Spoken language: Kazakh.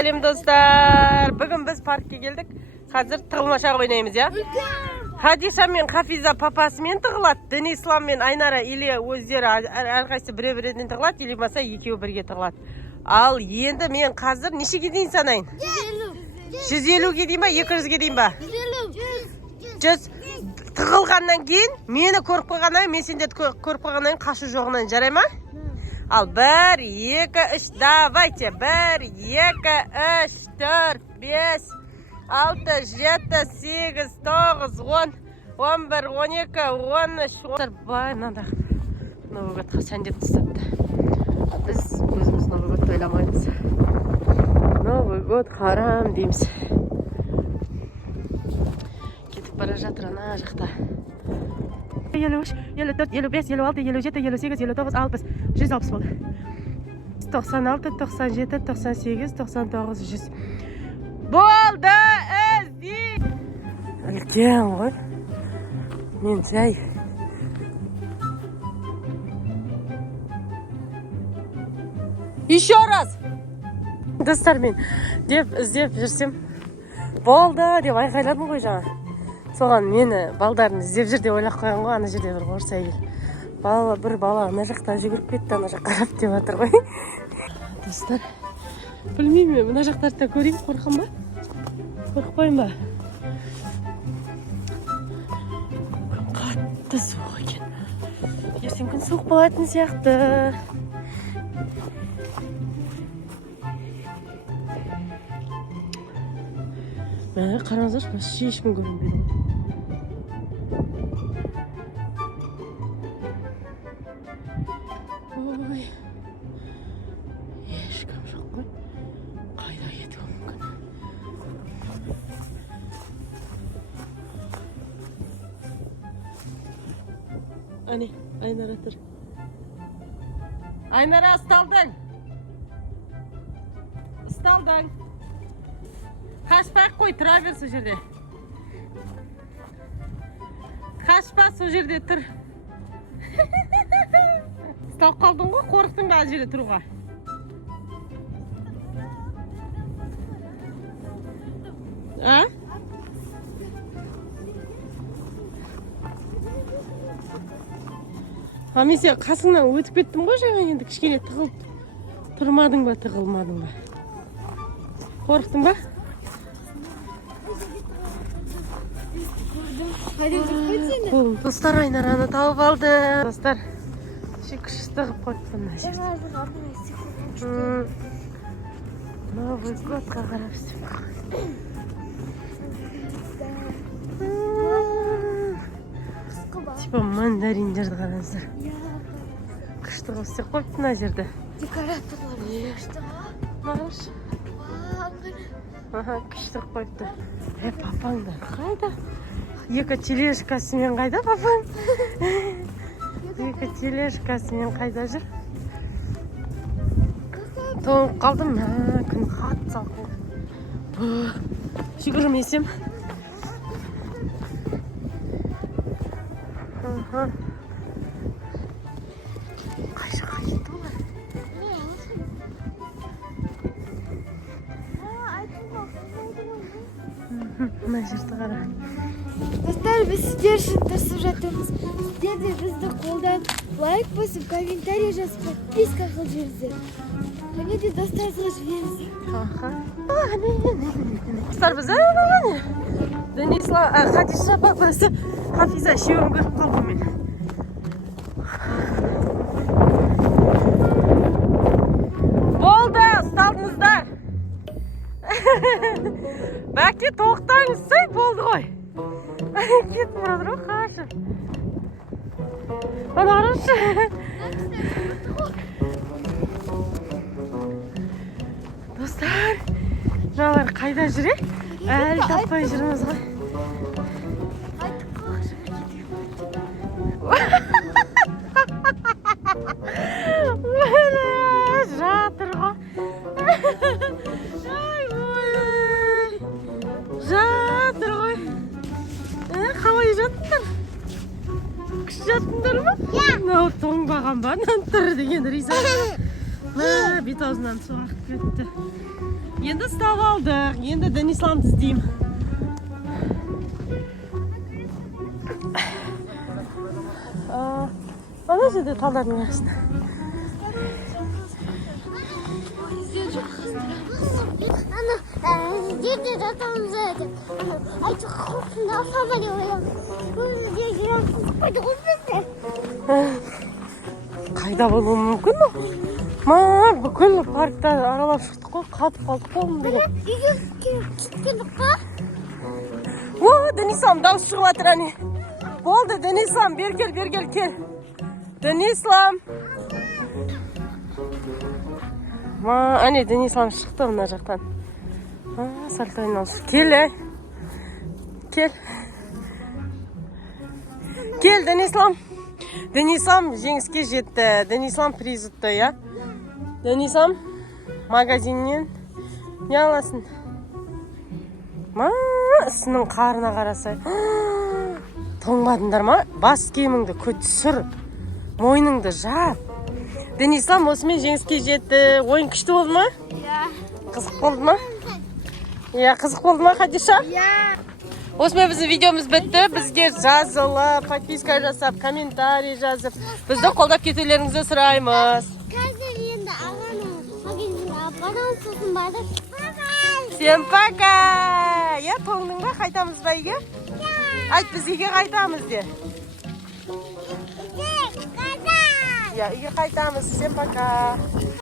Selam dostlar. Bugün biz parkka geldik. Hazır tığılmaşa oynayımız ya. Hadisa men Hafiza papası men tığılat. Dini İslam men Aynara ile өздері әрқайсы біре-бірінен тығылат, или болмаса екеуі бірге тығылат. Ал енді мен қазір нешеге дейін санайын? 150-ге дейін ба, 200-ге дейін ба? 100. Тығылғаннан кейін, мені көріп қойғаннан, мен сендерді көріп қойғаннан қашу жоғынан жарай ма? Ал 1, 2, 3, давайте. 1, 2, 3, 4, 5, 6, 7, 8, 9, 10, 11, 12, 13, Бай, мынада Новый годқа сәндеп тастапты. Біз өзіміз Новый год ойламаймыз. Новый год харам дейміз. Кетіп бара жатыр ана жақта. 53, 54, 55, 56, 57, 58, 59, 60, 160 болды. 96, 97, 98, 99, 100. Болды, ізді! Үлкен ғой. Мен жай. Еще раз! Достар, мен деп іздеп жүрсем, болды деп айқайладым ғой жаңа. Соған мені балдарын іздеп жүр деп ойлап қойған ғой, ана жерде бір орыс әйел. Бір бала ана жақтан жүгіріп кетті, ана жаққа қарап деп жатыр ғой. Достар, білмеймін, мына жақтарды көрейін, қорқам ба? Қорқпайын ба? Қатты суық екен. Ертең күн суық болатын сияқты. Қараңыздаршы, басшы ешкім көрінбейді. Ой, ешкім жоқ қой. Қайда кетуі мүмкін? Ане, Айнара тұр. Айнара, ұсталдың! Ұсталдың! Қашпақ қой, тұра бер сол жерде. Қашпа сол жерде тұр. Ұсталып қалдың ғой, қорықтың ба жерде тұруға? А? Мен сен қасыңнан өтіп кеттім ғой жаңа, енді кішкене тығылып тұрмадың ба, тығылмадың ба? Қорықтың ба? Достар, Айнараны тауып алды. Достар, күшті қып қойыпты мына жерде. Новый годқа қарап істеп. Типа мандариндерді қараңыздар. Күшті қып істеп қойыпты мына жерде. Декораторлар күшті ға? Күшті қып қойыпты. Папаңдар қайда? Екі тележкасымен қайда, папаң? Екі тележкасымен қайда жүр? Тоңып қалдым, күн қатты салқын. Жүгірмесем. Қай жаққа кетті олар? Мына жерді қара. Достар, біз сіздер үшін тырысып жатырмыз. Сіздер де бізді қолдап, лайк басып, комментарий жазып, подписка қылып жүріңіздер. Және де достарыңызға жіберіңіздер. Достар, біз Діни Ислам, Хадиша папасы Хафиза үшеуін көріп қалдым мен. Болды, ұсталдыңыздар. Бәкте тоқтаңыз, болды ғой. Кетіп бұрадыр ғой, қашып. Ана қарашы. Достар, жалар қайда жүре? Әлі таппай жүрміз ғой. Жатыр ғой. Жатыр ғой. Қалай жаттыңдар? Күш жаттыңдар ма? Мынау тоңбаған ба? Тұр деген риза. Бет аузынан су ағып кетті. Енді ұстап алдық. Енді Денисламды іздеймін. Ана жерде талдардың арасында. Жерде жатамыз деп. Айтып қоқсында асама деп ойлам. Қойды қойды. Қайда болуы мүмкін? Бүкіл паркта аралап шықтық қой, қатып қалдық қолымды. Үйге келдік қой. О, Денислам, дауыс шығып жатыр әне. Болды, Денислам, бер кел, кел. Денислам. Әне, Денислам шықты мына жақтан. Сальто айналшы. Кел, Кел. Кел, Денислам. Денислам жеңіске жетті. Денислам приз ұтты, я? Денислам магазиннен не аласың? Сінің қарына қарасай. Тоңбадыңдар ма? Бас киіміңді көтсір. Мойныңды жап. Денислам осымен жеңіске жетті. Ойын күшті болды ма? Иә. Қызық болды ма? Иә, қызық болды ма, Хадиша? Иә. Осымен біздің видеомыз бітті. Бізге жазылып, подписка жасап, комментарий жазып, бізді қолдап кетулеріңізді сұраймыз. Қазір енді ағаның магазиніне апарам, сосын барып. Всем пока! Я тоңның ба? Қайтамыз ба үйге? Айт, біз үйге қайтамыз де. Үйге қайтамыз. Всем пока!